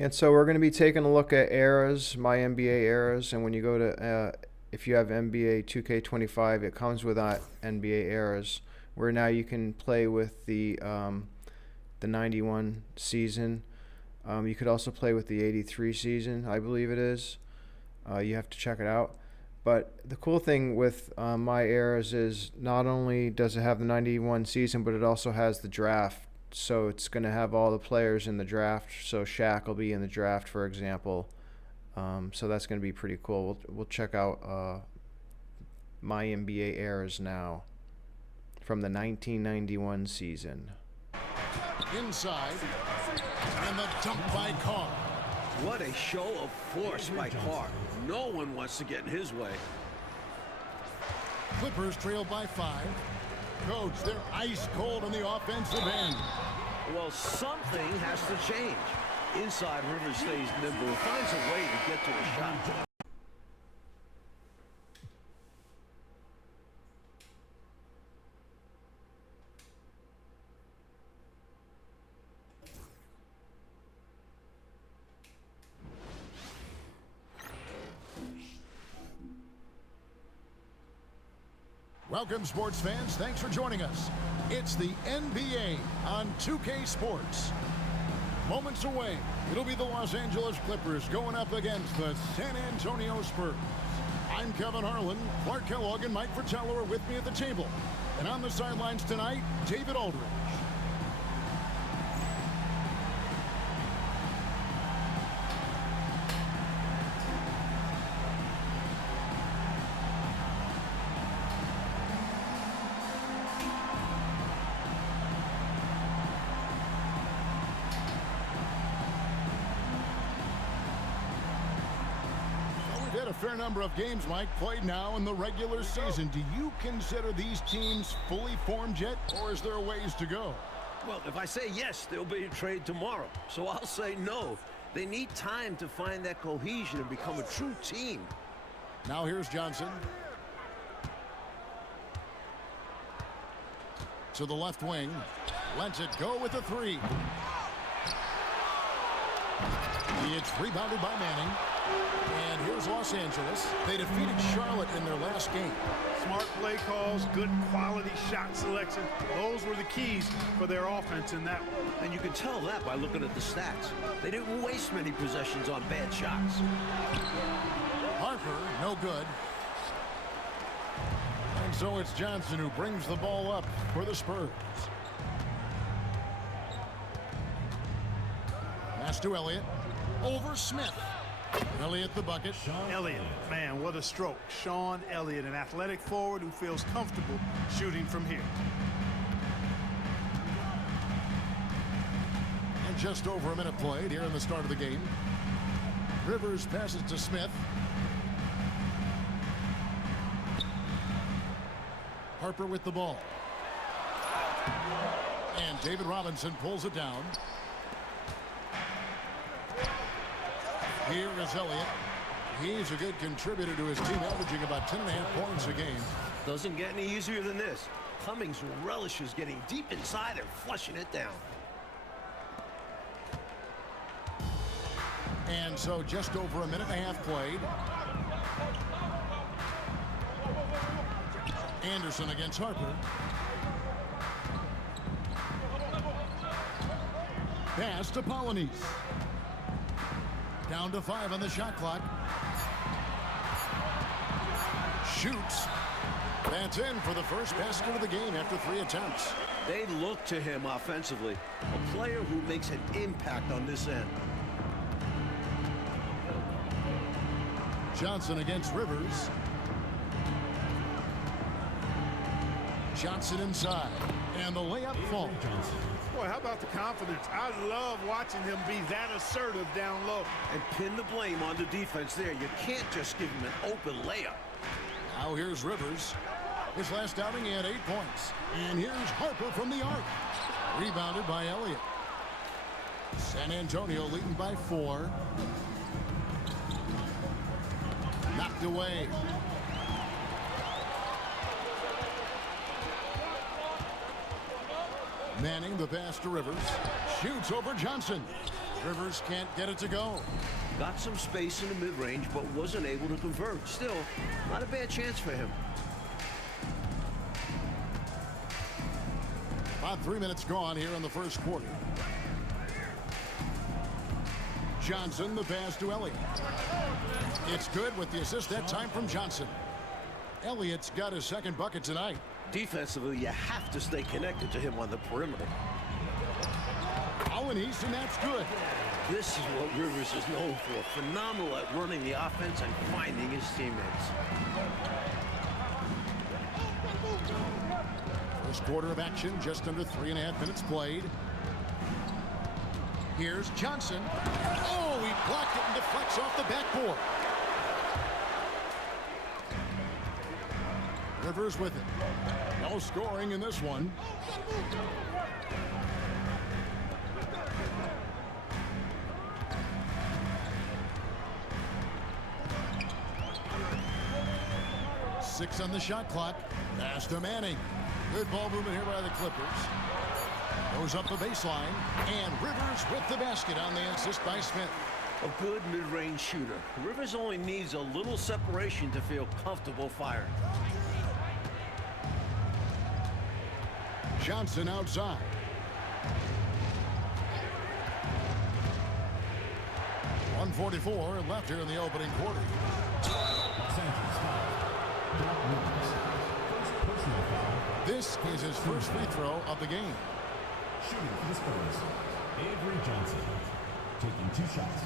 And so we're going to be taking a look at Eras, MyNBA Eras, and when you go to, if you have NBA 2K25, it comes with NBA Eras, where now you can play with the 91 season. You could also play with the 83 season, I believe it is. You have to check it out. But the cool thing with My Eras is not only does it have the 91 season, but it also has the draft. So it's going to have all the players in the draft. So Shaq will be in the draft, for example. So that's going to be pretty cool. We'll check out MyNBA Eras now from the 1991 season. Inside, and the dump by Carr. What a show of force by Carr. No one wants to get in his way. Clippers trail by 5. Coach, they're ice cold on the offensive end. Well, something has to change. Inside, Rivers stays nimble and finds a way to get to a shot. Welcome, sports fans. Thanks for joining us. It's the NBA on 2K Sports. Moments away, it'll be the Los Angeles Clippers going up against the San Antonio Spurs. I'm Kevin Harlan. Clark Kellogg and Mike Fratello are with me at the table. And on the sidelines tonight, David Aldridge. A fair number of games, Mike, played now in the regular season. Do you consider these teams fully formed yet, or is there a ways to go? Well, if I say yes, there'll be a trade tomorrow. So I'll say no. They need time to find that cohesion and become a true team. Now here's Johnson. To the left wing. Lets it go with a 3. It's rebounded by Manning. And here's Los Angeles. They defeated Charlotte in their last game. Smart play calls, good quality shot selection. Those were the keys for their offense in that one. And you can tell that by looking at the stats. They didn't waste many possessions on bad shots. Harper, no good. And so it's Johnson who brings the ball up for the Spurs. Pass to Elliott. Over Smith. Elliott the bucket. Elliott, man, what a stroke. Sean Elliott, an athletic forward who feels comfortable shooting from here. And just over a minute played here in the start of the game. Rivers passes to Smith. Harper with the ball. And David Robinson pulls it down. Here is Elliott. He's a good contributor to his team, averaging about 10.5 points a game. Doesn't get any easier than this. Cummings relishes getting deep inside and flushing it down. And so just over a minute and a half played. Anderson against Harper. Pass to Polynice. Down to 5 on the shot clock. Shoots. That's in for the first basket of the game after 3 attempts. They look to him offensively. A player who makes an impact on this end. Johnson against Rivers. Johnson inside. And the layup falls. Boy, how about the confidence? I love watching him be that assertive down low. And pin the blame on the defense there. You can't just give him an open layup. Now here's Rivers. His last outing, he had 8 points. And here's Harper from the arc. Rebounded by Elliott. San Antonio leading by 4. Knocked away. Manning the pass to Rivers. Shoots over Johnson. Rivers can't get it to go. Got some space in the mid-range, but wasn't able to convert. Still, not a bad chance for him. About 3 minutes gone here in the first quarter. Johnson, the pass to Elliott. It's good with the assist that time from Johnson. Elliott's got his second bucket tonight. Defensively, you have to stay connected to him on the perimeter. Allen East, and that's good. This is what Rivers is known for. Phenomenal at running the offense and finding his teammates. First quarter of action, just under 3.5 minutes played. Here's Johnson. Oh, he blocked it and deflects off the backboard. Rivers with it. No scoring in this one. Six on the shot clock. Pass to Manning. Good ball movement here by the Clippers. Goes up the baseline. And Rivers with the basket on the assist by Smith. A good mid-range shooter. Rivers only needs a little separation to feel comfortable firing. Johnson outside. .144 left here in the opening quarter. This is his first free throw of the game. Shooting for the Spurs, Avery Johnson, taking 2 shots.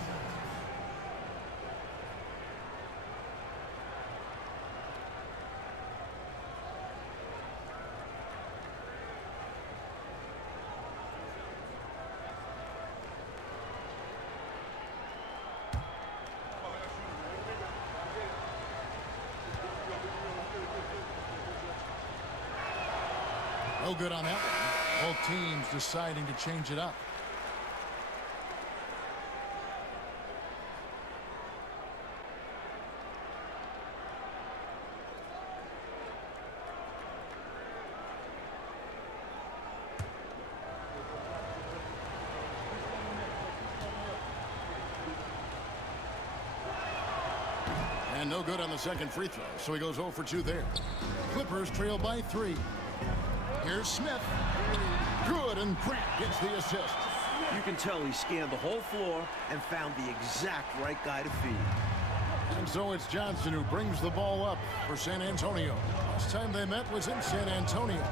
No good on that one. Both teams deciding to change it up. And no good on the second free throw, so he goes 0 for 2 there. Clippers trail by 3. Here's Smith. Good, and Grant gets the assist. You can tell he scanned the whole floor and found the exact right guy to feed. And so it's Johnson who brings the ball up for San Antonio. Last time they met was in San Antonio.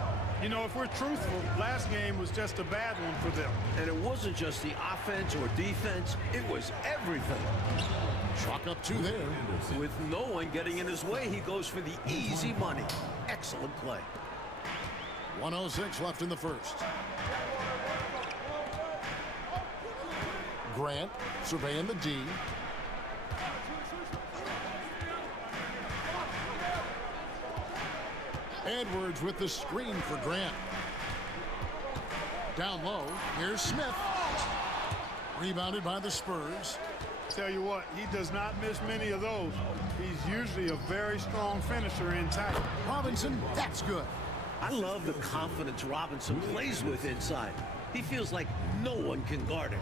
You know, if we're truthful, last game was just a bad one for them. And it wasn't just the offense or defense, it was everything. Chalk up 2 there. With no one getting in his way, he goes for the easy money. Excellent play. 1:06 left in the first. Grant surveying the D. Edwards with the screen for Grant. Down low, here's Smith. Rebounded by the Spurs. Tell you what, he does not miss many of those. He's usually a very strong finisher in tight. Robinson, that's good. I love the confidence Robinson plays with inside. He feels like no one can guard him.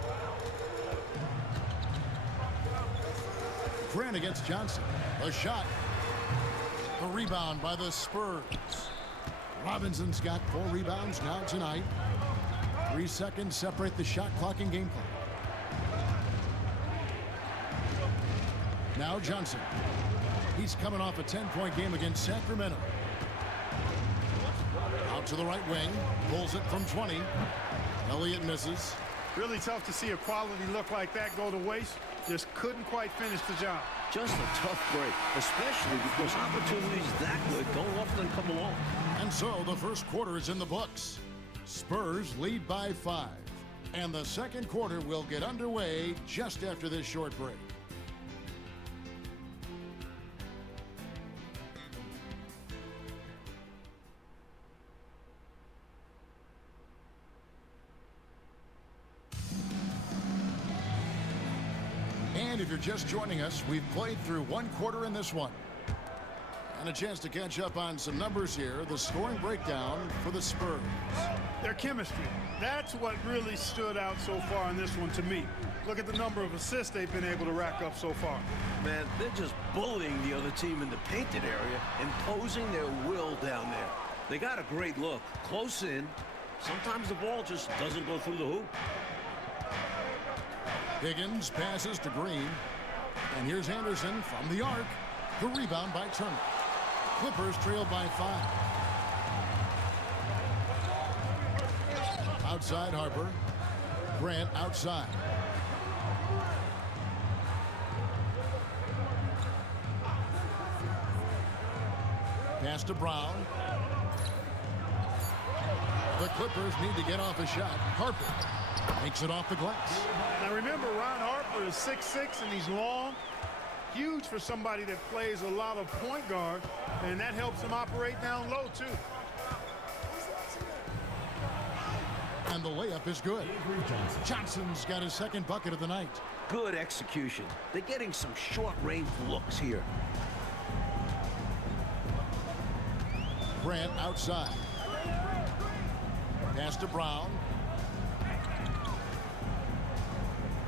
Grant against Johnson. A shot. The rebound by the Spurs. Robinson's got 4 rebounds now tonight. 3 seconds separate the shot clock and game clock. Now Johnson. He's coming off a 10-point game against Sacramento. Out to the right wing. Pulls it from 20. Elliott misses. Really tough to see a quality look like that go to waste. Just couldn't quite finish the job. Just a tough break, especially because opportunities that good don't often come along. And so the first quarter is in the books. Spurs lead by 5. And the second quarter will get underway just after this short break. And if you're just joining us, we've played through 1 quarter in this one. And a chance to catch up on some numbers here. The scoring breakdown for the Spurs. Their chemistry. That's what really stood out so far in this one to me. Look at the number of assists they've been able to rack up so far. Man, they're just bullying the other team in the painted area, imposing their will down there. They got a great look, close in. Sometimes the ball just doesn't go through the hoop. Higgins passes to Green. And here's Anderson from the arc. The rebound by Turner. Clippers trail by 5. Outside Harper. Grant outside. Pass to Brown. The Clippers need to get off a shot. Harper makes it off the glass. Now remember, Ron Harper is 6'6", and he's long. Huge for somebody that plays a lot of point guard, and that helps him operate down low, too. And the layup is good. Johnson's got his second bucket of the night. Good execution. They're getting some short-range looks here. Grant outside. Pass to Brown.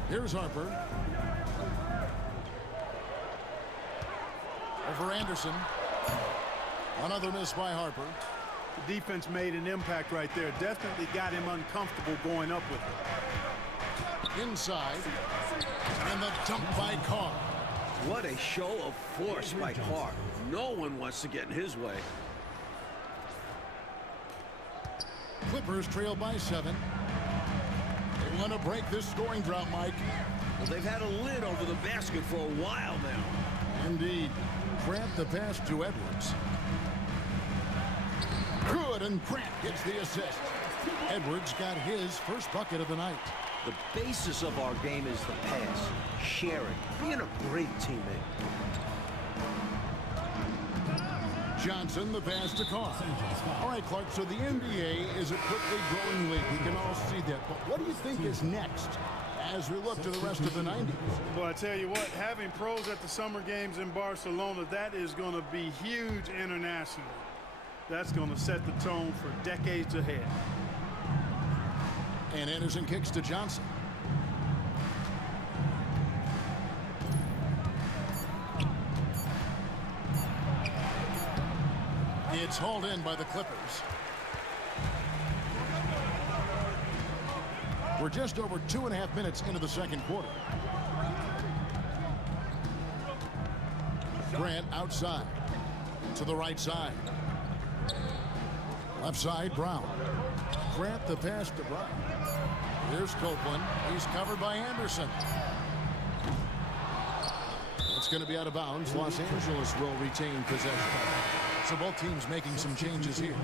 Here's Harper. Over Anderson. Another miss by Harper. The defense made an impact right there. Definitely got him uncomfortable going up with it. Inside. And the dump by Carr. What a show of force by Carr. No one wants to get in his way. Clippers trail by 7. They want to break this scoring drought, Mike. Well, they've had a lid over the basket for a while now. Indeed. Grant the pass to Edwards. Good, and Grant gets the assist. Edwards got his first bucket of the night. The basis of our game is the pass, sharing, being a great teammate. Johnson, the pass to Carr. All right, Clark, so the NBA is a quickly growing league. We can all see that. But what do you think is next as we look to the rest of the 90s? Well, I tell you what, having pros at the Summer Games in Barcelona, that is going to be huge internationally. That's going to set the tone for decades ahead. And Anderson kicks to Johnson. It's hauled in by the Clippers. We're just over 2.5 minutes into the second quarter. Grant outside to the right side. Left side, Brown. Grant the pass to Brown. Here's Copeland. He's covered by Anderson. It's going to be out of bounds. Los Angeles will retain possession. So both teams making some changes here.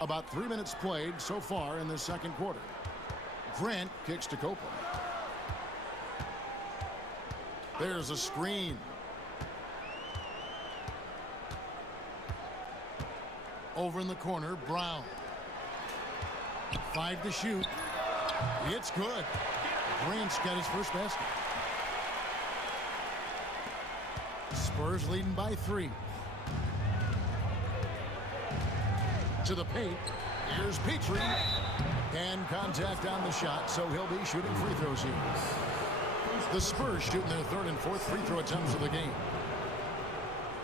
About 3 minutes played so far in the second quarter. Grant kicks to Copeland. There's a screen. Over in the corner, Brown. 5 to shoot. It's good. Grant's got his first basket. Spurs leading by 3. To the paint. Here's Petrie. And contact on the shot, so he'll be shooting free throws here. The Spurs shooting their third and fourth free throw attempts of the game.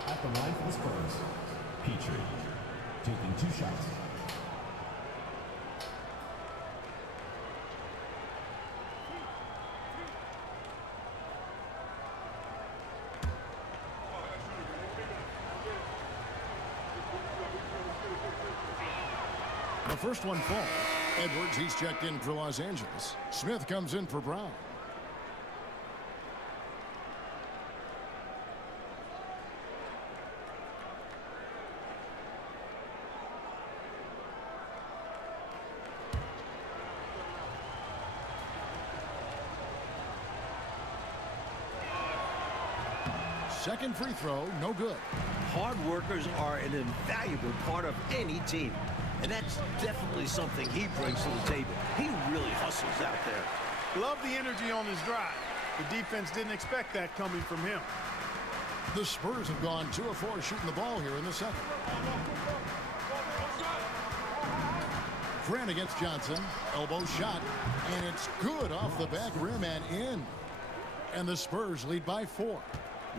At the line for the Spurs, Petrie, taking 2 shots. The first one falls. Edwards, he's checked in for Los Angeles. Smith comes in for Brown. Second free throw, no good. Hard workers are an invaluable part of any team. And that's definitely something he brings to the table. He really hustles out there. Love the energy on his drive. The defense didn't expect that coming from him. The Spurs have gone 2 of 4 shooting the ball here in the second. Grant against Johnson. Elbow shot. And it's good off the back rim and in. And the Spurs lead by 4.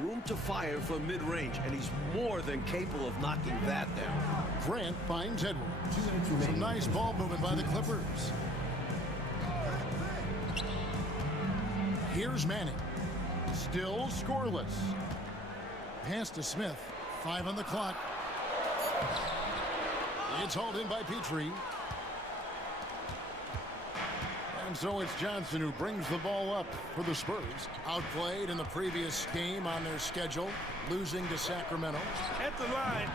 Room to fire from mid-range, and he's more than capable of knocking that down. Grant finds Edwards. 2 minutes remaining. Some nice ball movement by the Clippers. Here's Manning. Still scoreless. Pass to Smith. 5 on the clock. It's hauled in by Petrie. And so it's Johnson who brings the ball up for the Spurs. Outplayed in the previous game on their schedule, losing to Sacramento. At the line,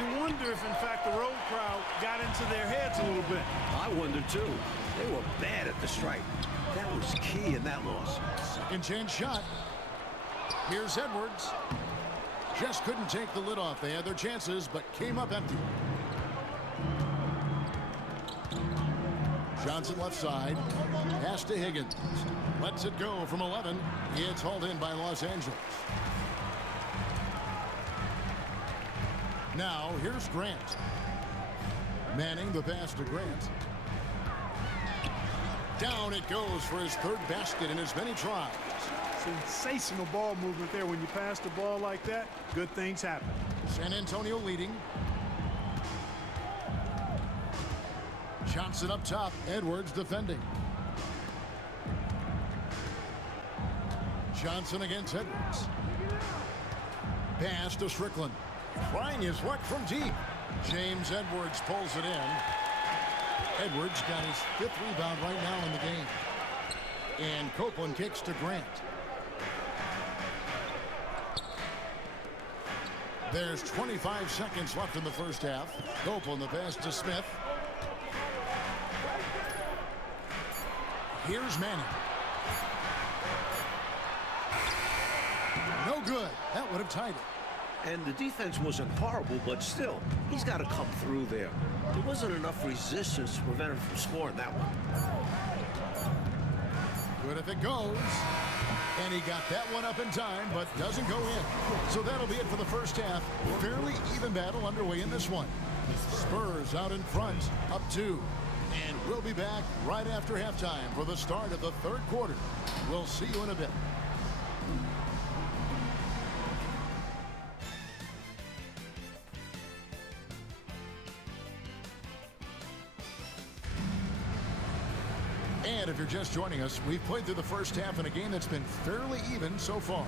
you wonder if, in fact, the road crowd got into their heads a little bit. I wonder, too. They were bad at the stripe. That was key in that loss. Second chance shot. Here's Edwards. Just couldn't take the lid off. They had their chances, but came up empty. Johnson left side. Pass to Higgins. Lets it go from 11. It's hauled in by Los Angeles. Now, here's Grant. Manning the pass to Grant. Down it goes for his 3rd basket in as many tries. Sensational ball movement there. When you pass the ball like that, good things happen. San Antonio leading. Johnson up top. Edwards defending. Johnson against Edwards. Pass to Strickland. Trying his luck from deep. James Edwards pulls it in. Edwards got his 5th rebound right now in the game. And Copeland kicks to Grant. There's 25 seconds left in the first half. Copeland the pass to Smith. Here's Manning. No good. That would have tied it. And the defense wasn't horrible, but still, he's got to come through there. There wasn't enough resistance to prevent him from scoring that one. Good if it goes. And he got that one up in time, but doesn't go in. So that'll be it for the first half. Fairly even battle underway in this one. Spurs out in front, up 2. And we'll be back right after halftime for the start of the 3rd quarter. We'll see you in a bit. And if you're just joining us, we've played through the first half in a game that's been fairly even so far.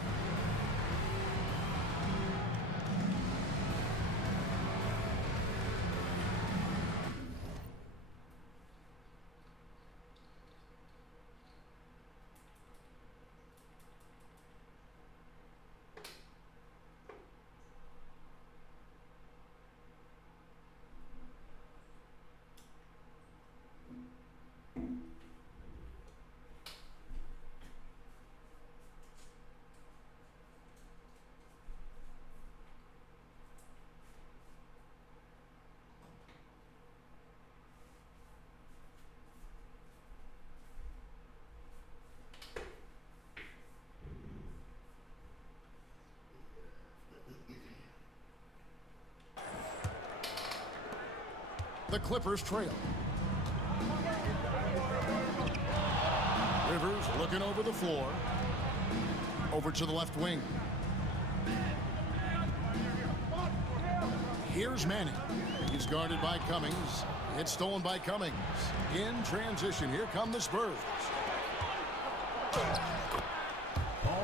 The Clippers trail. Rivers looking over the floor. Over to the left wing. Here's Manning. He's guarded by Cummings. It's stolen by Cummings. In transition, here come the Spurs.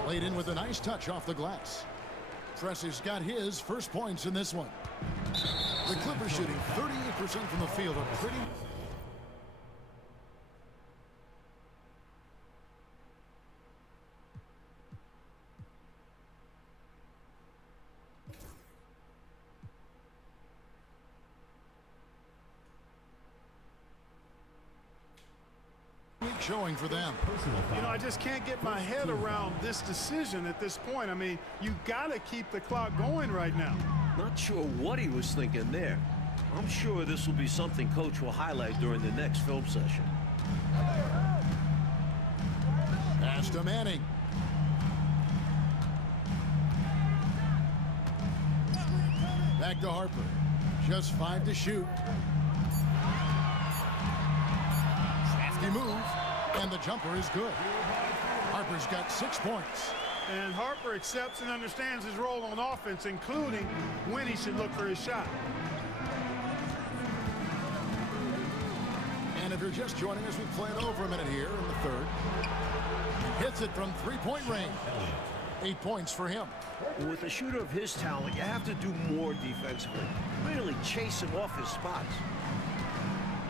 Laid in with a nice touch off the glass. Pressy's got his first points in this one. The Clippers shooting 38% from the field. A pretty... showing for them. Personal foul. You know, I just can't get my head around this decision at this point. I mean, you got to keep the clock going right now. Not sure what he was thinking there. I'm sure this will be something Coach will highlight during the next film session. Pass to Manning. Back to Harper. Just 5 to shoot. Crafty move. And the jumper is good. Harper's got 6 points. And Harper accepts and understands his role on offense, including when he should look for his shot. And if you're just joining us, we play it over a minute here in the third. Hits it from 3-point range. 8 points for him. With a shooter of his talent, you have to do more defensively. Really chase him off his spots.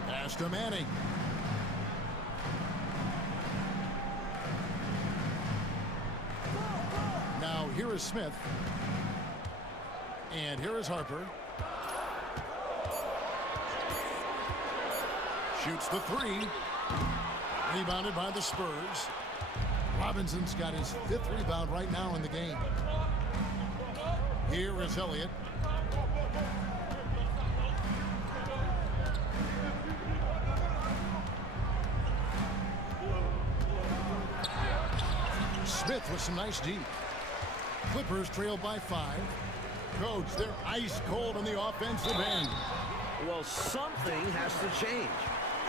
Pass to Manning. Now here is Smith. And here is Harper. Shoots the 3. Rebounded by the Spurs. Robinson's got his 5th rebound right now in the game. Here is Elliott. Smith with some nice deep. Clippers trail by 5. Coach, they're ice cold on the offensive end. Well, something has to change.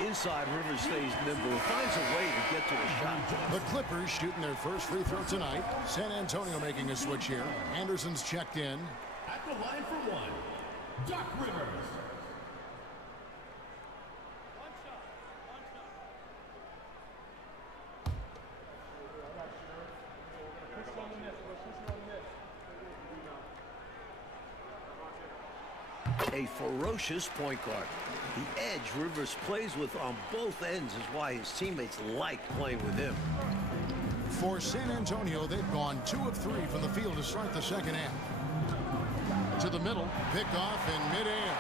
Inside, Rivers stays nimble and finds a way to get to a shot. The Clippers shooting their first free throw tonight. San Antonio making a switch here. Anderson's checked in. At the line for 1, Doc Rivers. A ferocious point guard. The edge Rivers plays with on both ends is why his teammates like playing with him. For San Antonio, they've gone 2 of 3 from the field to start the second half. To the middle, picked off in midair.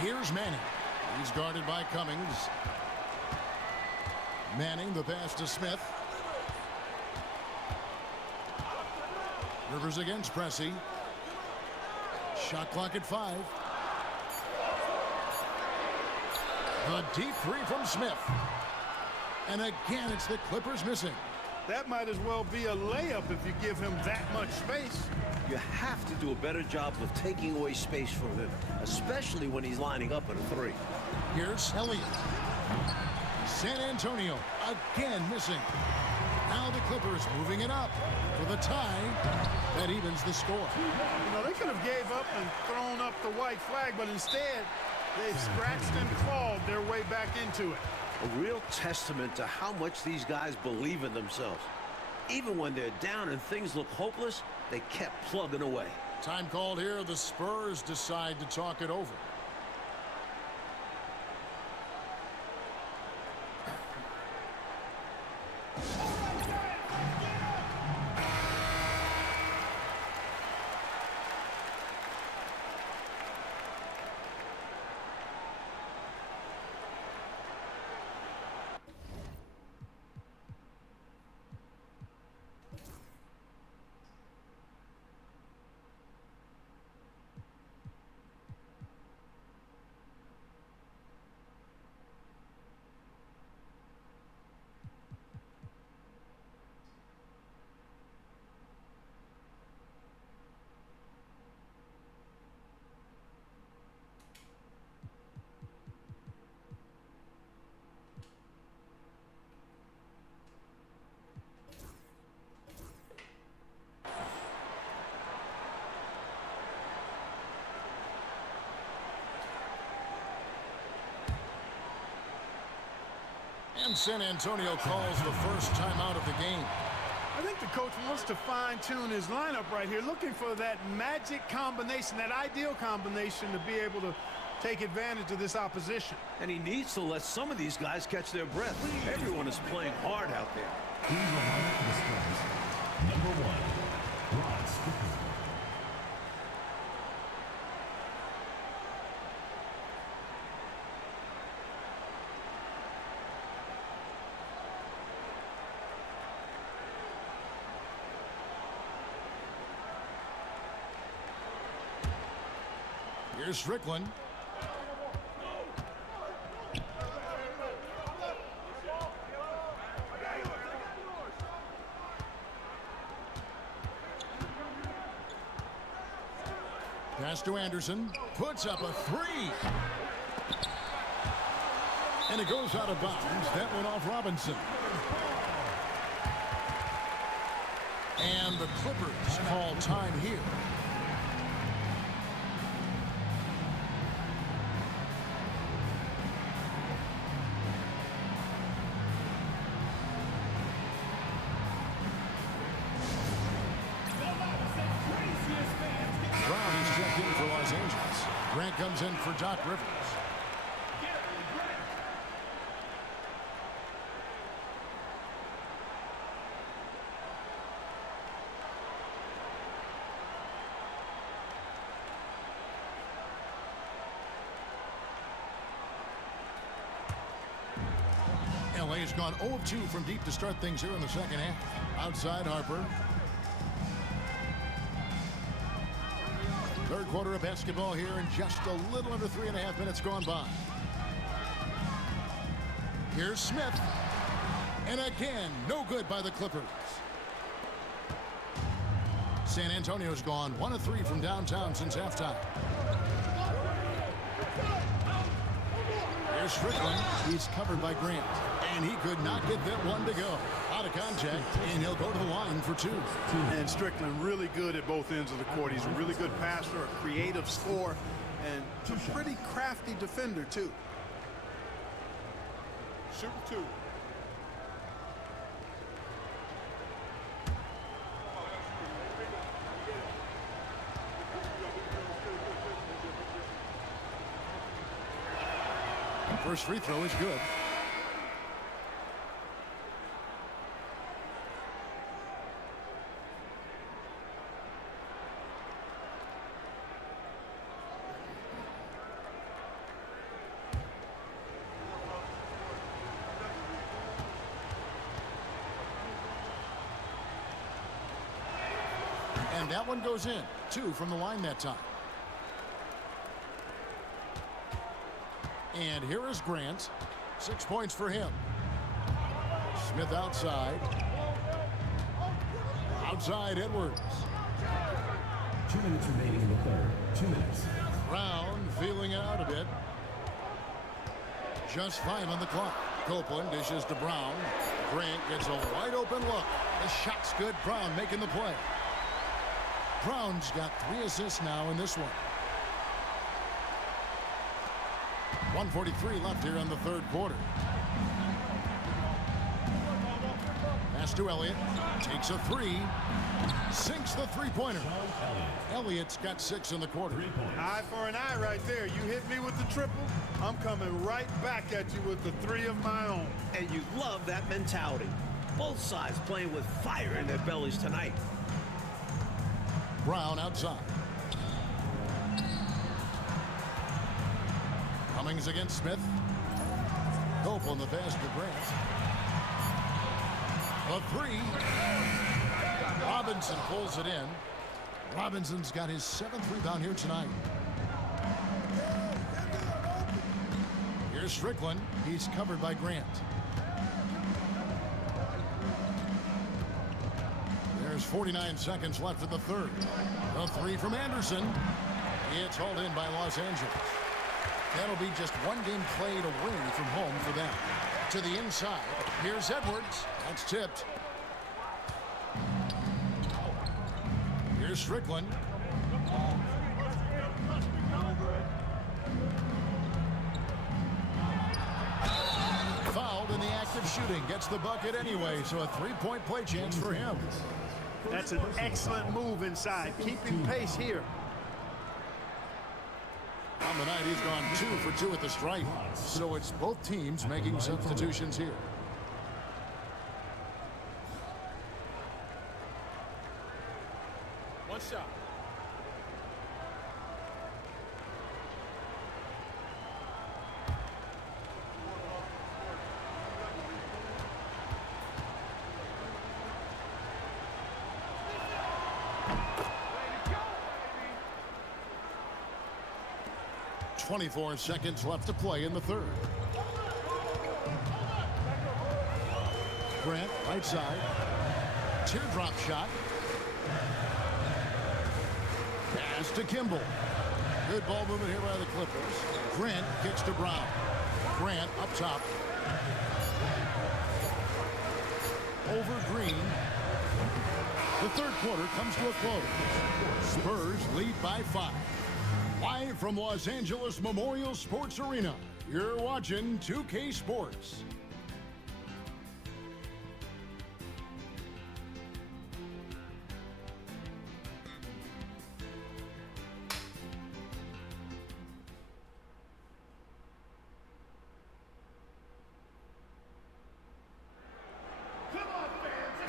Here's Manning. He's guarded by Cummings. Manning, the pass to Smith. Rivers against Pressey. Shot clock at 5. The deep 3 from Smith. And again, it's the Clippers missing. That might as well be a layup if you give him that much space. You have to do a better job of taking away space from him, especially when he's lining up at a 3. Here's Elliott. San Antonio again missing. Now the Clippers moving it up for the tie that evens the score. You know, they could have gave up and thrown up the white flag, but instead they've scratched and clawed their way back into it. A real testament to how much these guys believe in themselves. Even when they're down and things look hopeless, they kept plugging away. Time called here. The Spurs decide to talk it over. And San Antonio calls the first timeout of the game. I think the coach wants to fine-tune his lineup right here, looking for that magic combination, that ideal combination to be able to take advantage of this opposition. And he needs to let some of these guys catch their breath. Everyone is playing hard out there. Here's the lineup for the Spurs. Number 1, Rod Strickland. Here's Strickland. Pass to Anderson. Puts up a three. And it goes out of bounds. That went off Robinson. And the Clippers call time here. Brown is checked in for Los Angeles. Grant comes in for Doc Rivers. LA has gone 0 of 2 from deep to start things here in the second half. Outside Harper. Third quarter of basketball here in just a little under 3.5 minutes gone by. Here's Smith. And again, no good by the Clippers. San Antonio's gone 1 of 3 from downtown since halftime. Here's Strickland. He's covered by Grant. And he could not get that one to go. Out of contact, and he'll go to the line for 2. And Strickland really good at both ends of the court. He's a really good passer, a creative scorer, and a pretty crafty defender, too. Shooting 2. First free throw is good. And that one goes in. 2 from the line that time. And here is Grant. 6 points for him. Smith outside. Outside Edwards. 2 minutes remaining in the third. 2 minutes. Brown feeling out a bit. Just 5 on the clock. Copeland dishes to Brown. Grant gets a wide open look. The shot's good. Brown making the play. Brown's got 3 assists now in this one. 1:43 left here in the third quarter. Pass to Elliott. Takes a 3. Sinks the three-pointer. Elliott's got 6 in the quarter. Eye for an eye right there. You hit me with the triple, I'm coming right back at you with the 3 of my own. And you love that mentality. Both sides playing with fire in their bellies tonight. Brown outside. Cummings against Smith. Hope on the pass to Grant. A 3. Robinson pulls it in. Robinson's got his 7th rebound here tonight. Here's Strickland. He's covered by Grant. There's 49 seconds left in the third. A 3 from Anderson. It's hauled in by Los Angeles. That'll be just 1 game played away from home for them. To the inside. Here's Edwards. That's tipped. Here's Strickland. Fouled in the act of shooting. Gets the bucket anyway, so a 3-point play chance for him. That's an excellent move inside. Keeping pace here. On the night, he's gone 2 for 2 at the stripe. So it's both teams making substitutions here. One shot. 24 seconds left to play in the third. Grant, right side. Teardrop shot. Pass to Kimball. Good ball movement here by the Clippers. Grant kicks to Brown. Grant up top. Over Green. The third quarter comes to a close. Spurs lead by 5. Live from Los Angeles Memorial Sports Arena, you're watching 2K Sports.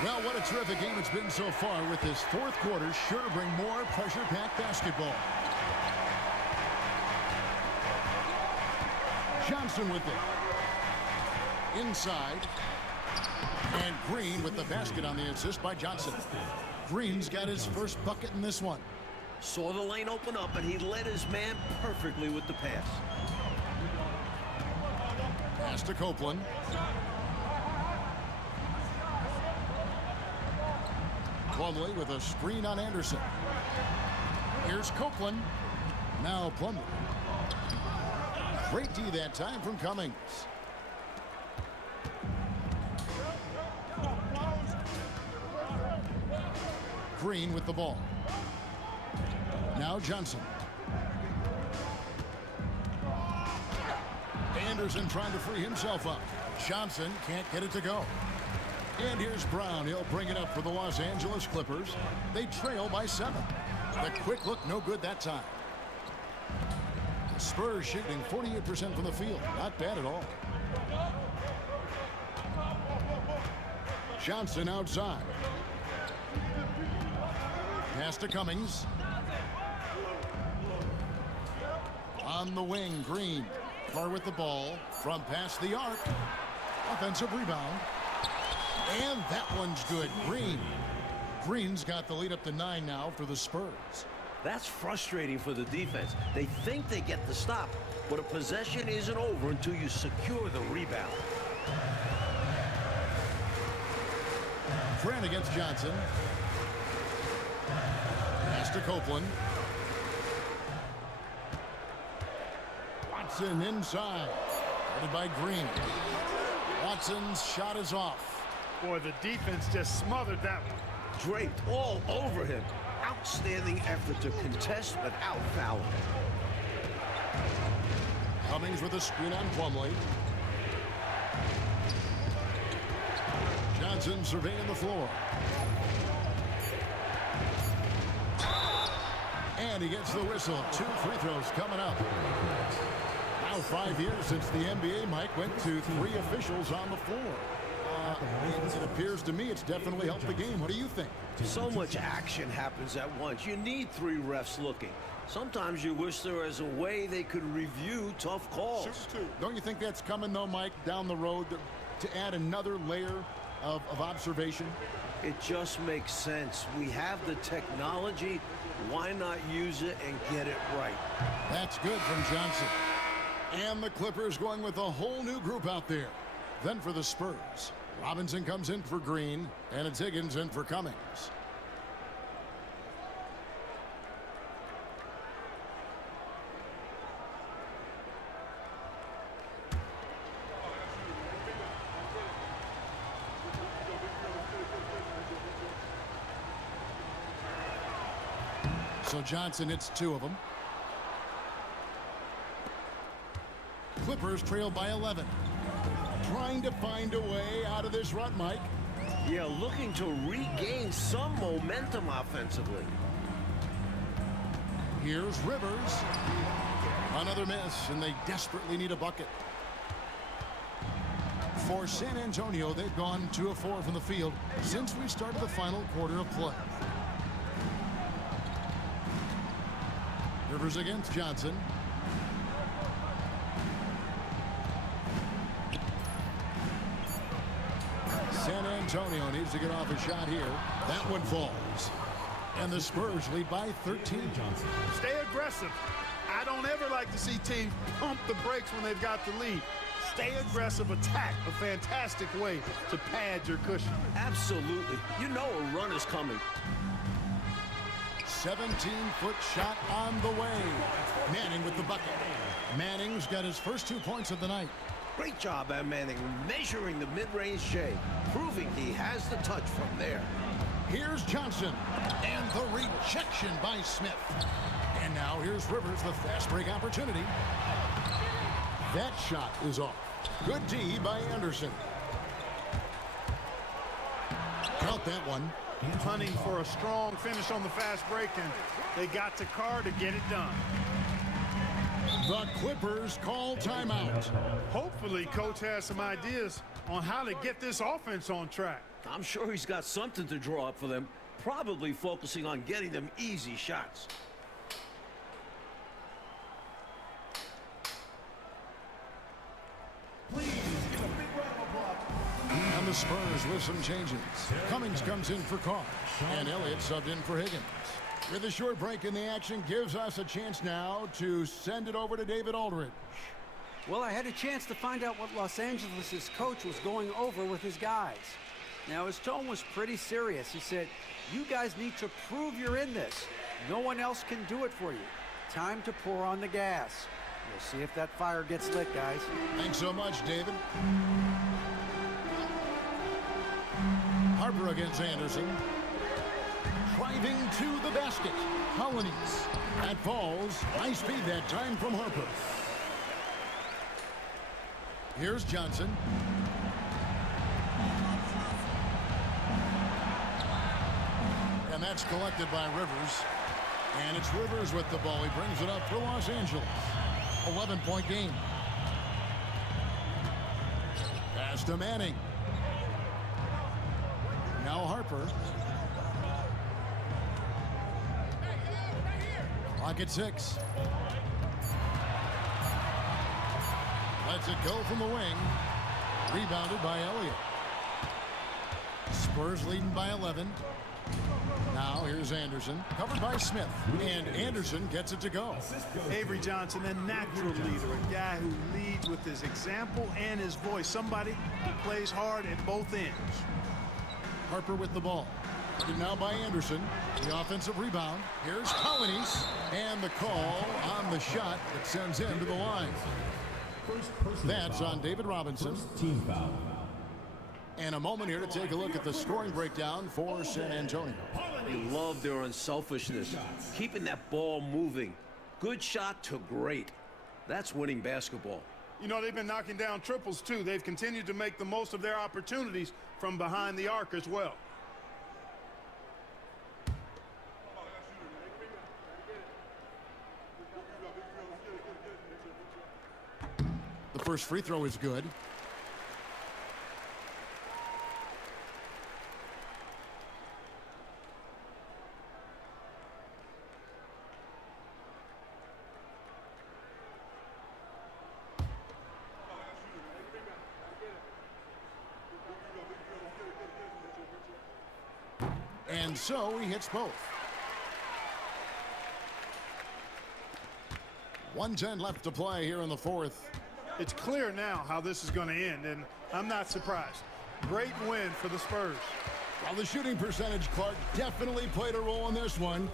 Well, what a terrific game it's been so far, with this fourth quarter sure to bring more pressure-packed basketball. Johnson with it. Inside. And Green with the basket on the assist by Johnson. Green's got his first bucket in this one. Saw the lane open up, and he led his man perfectly with the pass. Pass to Copeland. Plumlee with a screen on Anderson. Here's Copeland. Now Plumlee. Great D that time from Cummings. Green with the ball. Now Johnson. Anderson trying to free himself up. Johnson can't get it to go. And here's Brown. He'll bring it up for the Los Angeles Clippers. They trail by 7. The quick look, no good that time. The Spurs shooting 48% from the field. Not bad at all. Johnson outside. Pass to Cummings. On the wing, Green. Far with the ball from past the arc. Offensive rebound. And that one's good. Green's got the lead up to 9 now for the Spurs. That's frustrating for the defense. They think they get the stop, but a possession isn't over until you secure the rebound. Grant against Johnson. Pass to Copeland. Watson inside. Headed by Green. Watson's shot is off. Boy, the defense just smothered that one. Draped all over him. Outstanding effort to contest without fouling. Cummings with a screen on Plumlee. Johnson surveying the floor. And he gets the whistle. 2 free throws coming up. Now 5 years since the NBA, Mike, went to 3 officials on the floor. It appears to me it's definitely helped the game. What do you think? So much action happens at once. You need 3 refs looking. Sometimes you wish there was a way they could review tough calls. Don't you think that's coming, though, Mike, down the road to add another layer of observation? It just makes sense. We have the technology. Why not use it and get it right? That's good from Johnson. And the Clippers going with a whole new group out there. Then for the Spurs, Robinson comes in for Green, and it's Higgins in for Cummings. So Johnson hits 2 of them. Clippers trail by 11. Trying to find a way out of this rut, Mike. Yeah, looking to regain some momentum offensively. Here's Rivers. Another miss, and they desperately need a bucket. For San Antonio, they've gone 2 of 4 from the field since we started the final quarter of play. Rivers against Johnson. San Antonio needs to get off a shot here. That one falls. And the Spurs lead by 13. Stay aggressive. I don't ever like to see teams pump the brakes when they've got the lead. Stay aggressive, attack, a fantastic way to pad your cushion. Absolutely. You know a run is coming. 17-foot shot on the way. Manning with the bucket. Manning's got his first 2 points of the night. Great job by Manning measuring the mid-range shade, proving he has the touch from there. Here's Johnson, and the rejection by Smith. And now here's Rivers, the fast break opportunity. That shot is off. Good D by Anderson. Count that one. Hunting for a strong finish on the fast break, and they got to Carr to get it done. The Clippers call timeout. Hopefully, Coach has some ideas on how to get this offense on track. I'm sure he's got something to draw up for them, probably focusing on getting them easy shots. And the Spurs with some changes. Cummings comes in for Carr, and Elliott subbed in for Higgins. With a short break in the action, gives us a chance now to send it over to David Aldridge. Well, I had a chance to find out what Los Angeles' coach was going over with his guys. Now, his tone was pretty serious. He said, you guys need to prove you're in this. No one else can do it for you. Time to pour on the gas. We'll see if that fire gets lit, guys. Thanks so much, David. Harper against Anderson. Driving to the basket. Colonies. That falls. High speed that time from Harper. Here's Johnson. And that's collected by Rivers. And it's Rivers with the ball. He brings it up for Los Angeles. 11-point game. Pass to Manning. Now Harper. Clock at 6. Lets it go from the wing. Rebounded by Elliott. Spurs leading by 11. Now here's Anderson, covered by Smith, and Anderson gets it to go. Avery Johnson, a natural leader, a guy who leads with his example and his voice, somebody who plays hard at both ends. Harper with the ball. And now by Anderson, the offensive rebound. Here's Colonies, and the call on the shot that sends him to the line. That's on David Robinson. Team foul. And a moment here to take a look at the scoring breakdown for San Antonio. They love their unselfishness, keeping that ball moving. Good shot to great. That's winning basketball. You know, they've been knocking down triples, too. They've continued to make the most of their opportunities from behind the arc as well. The first free throw is good. And so he hits both. 1:10 left to play here in the fourth. It's clear now how this is going to end, and I'm not surprised. Great win for the Spurs. While the shooting percentage, Clark, definitely played a role in this one.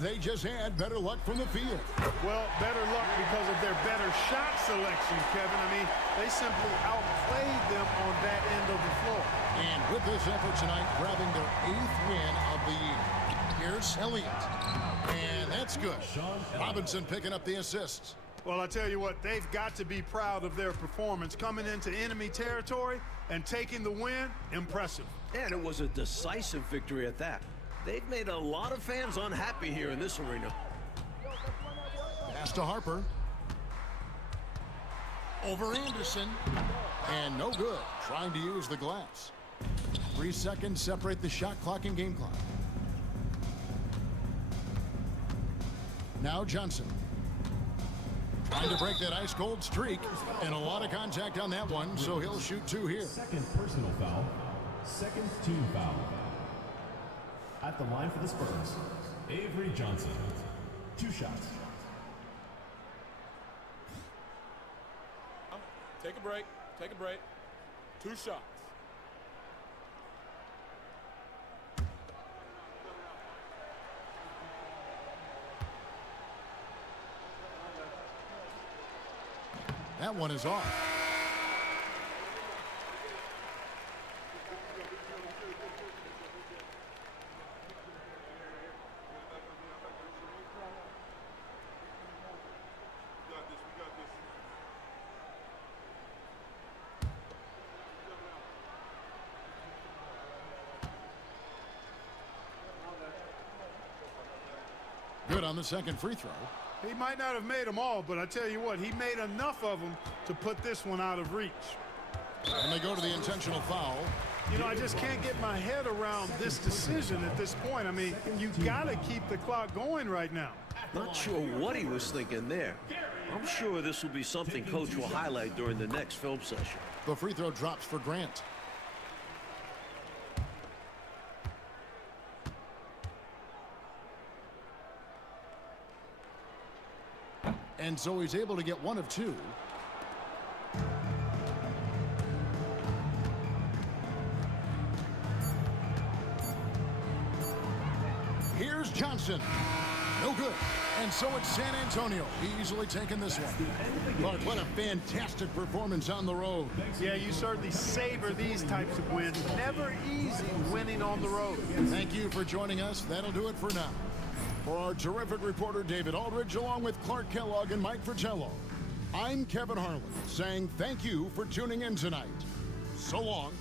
They just had better luck from the field. Well, better luck because of their better shot selection, Kevin. I mean, they simply outplayed them on that end of the floor. And with this effort tonight, grabbing their 8th win of the year. Here's Elliott. And that's good. Robinson picking up the assists. Well, I tell you what, they've got to be proud of their performance. Coming into enemy territory and taking the win, impressive. And it was a decisive victory at that. They've made a lot of fans unhappy here in this arena. Pass to Harper. Over Anderson. And no good. Trying to use the glass. 3 seconds separate the shot clock and game clock. Now Johnson. Trying to break that ice-cold streak. And a lot of contact on that one, so he'll shoot 2 here. Second personal foul. Second team foul. At the line for the Spurs, Avery Johnson. 2 shots. Take a break. Take a break. 2 shots. That one is off. Good on the second free throw. He might not have made them all, but I tell you what, he made enough of them to put this one out of reach. And they go to the intentional foul. You know, I just can't get my head around this decision at this point. I mean, you got to keep the clock going right now. Not sure what he was thinking there. I'm sure this will be something Coach will highlight during the next film session. The free throw drops for Grant. And so he's able to get 1 of 2. Here's Johnson. No good. And so it's San Antonio easily taking this one. Clark, what a fantastic performance on the road. Yeah, you certainly savor these types of wins. Never easy winning on the road. Thank you for joining us. That'll do it for now. For our terrific reporter, David Aldridge, along with Clark Kellogg and Mike Fratello, I'm Kevin Harlan saying thank you for tuning in tonight. So long.